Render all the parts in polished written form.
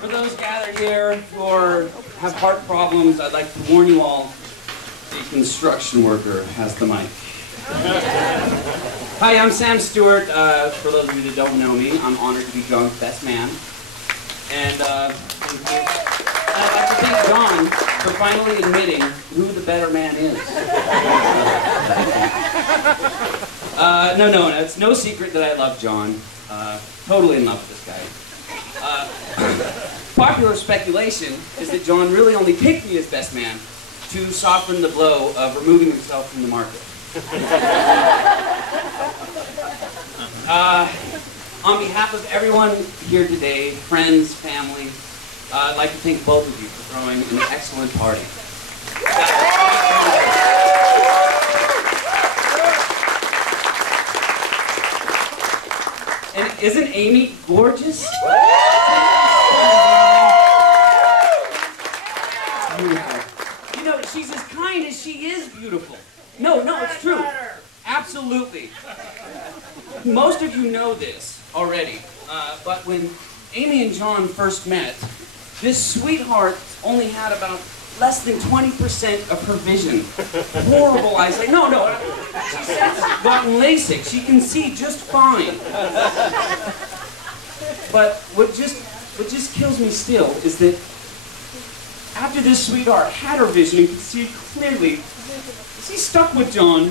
For those gathered here who have heart problems, I'd like to warn you all, the construction worker has the mic. Hi, I'm Sam Stewart. For those of you that don't know me, I'm honored to be John's best man. And I'd like to thank John for finally admitting who the better man is. No, it's no secret that I love John. Totally in love with this guy. Popular speculation is that John really only picked me as best man to soften the blow of removing himself from the market. On behalf of everyone here today, friends, family, I'd like to thank both of you for throwing an excellent party. And isn't Amy gorgeous? You know, she's as kind as she is beautiful. No, it's true. Absolutely. Most of you know this already, but when Amy and John first met, this sweetheart only had about less than 20% of her vision. Horrible eyesight. No, she's gotten LASIK. She can see just fine. But what just kills me still is that after this sweetheart had her vision and could see clearly, she's stuck with John.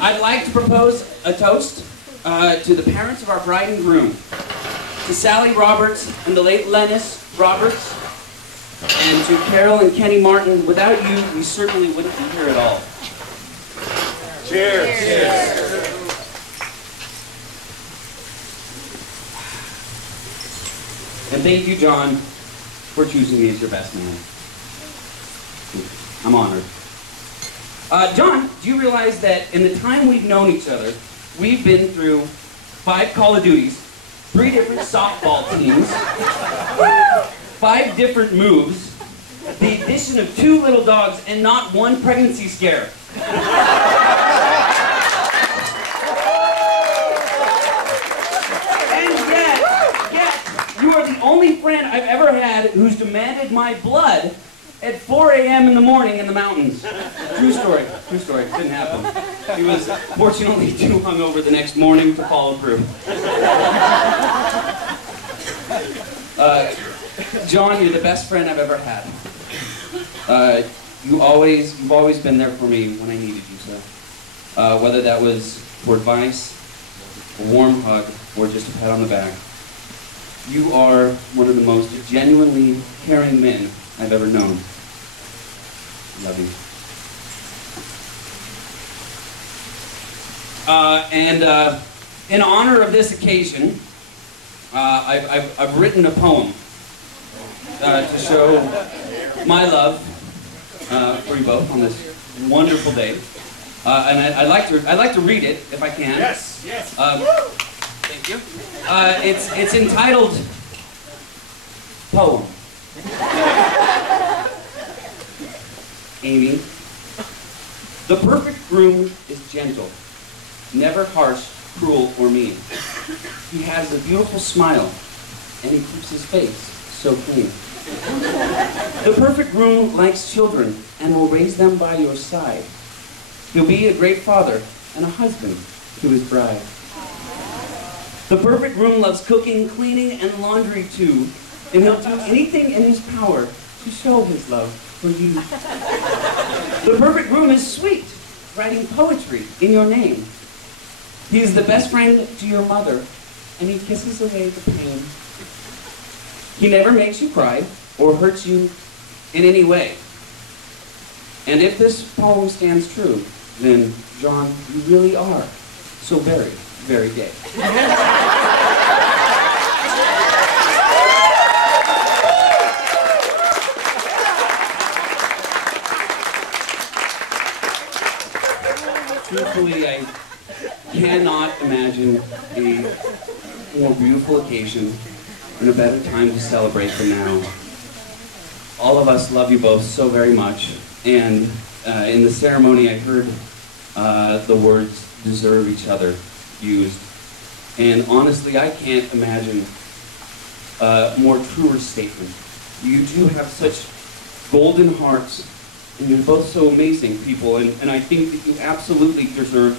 I'd like to propose a toast to the parents of our bride and groom, to Sally Roberts and the late Lennis Roberts, and to Carol and Kenny Martin. Without you, we certainly wouldn't be here at all. Cheers. Cheers. And thank you, John, for choosing me as your best man. I'm honored. John, do you realize that in the time we've known each other, we've been through 5 Call of Duties, 3 different softball teams, 5 different moves, the addition of 2 little dogs, and not 1 pregnancy scare. And yet, you are the only friend I've ever had who's demanded my blood at 4 a.m. in the morning in the mountains. True story. True story. Didn't happen. He was fortunately too hungover the next morning to follow through. John, you're the best friend I've ever had. You've always been there for me when I needed you, so. Whether that was for advice, a warm hug, or just a pat on the back. You are one of the most genuinely caring men I've ever known. Love you. In honor of this occasion, I've written a poem to show my love for you both on this wonderful day. And I'd like to read it if I can. Yes. Thank you. It's entitled Poem. Amy, the perfect groom is gentle, never harsh, cruel, or mean. He has a beautiful smile, and he keeps his face so clean. The perfect groom likes children and will raise them by your side. He'll be a great father and a husband to his bride. The perfect groom loves cooking, cleaning, and laundry too, and he'll do anything in his power to show his love for you. The perfect groom is sweet, writing poetry in your name. He is the best friend to your mother, and he kisses away the pain. He never makes you cry or hurts you in any way. And if this poem stands true, then, John, you really are so very, very gay. Truthfully, I cannot imagine a more beautiful occasion and a better time to celebrate than now. All of us love you both so very much, and in the ceremony I heard the words "deserve each other" used. And honestly, I can't imagine a more truer statement. You two have such golden hearts, and you're both so amazing people, and I think that you absolutely deserve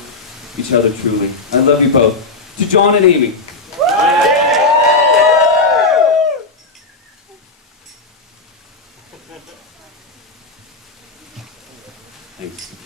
each other truly. I love you both. To John and Amy. Thanks.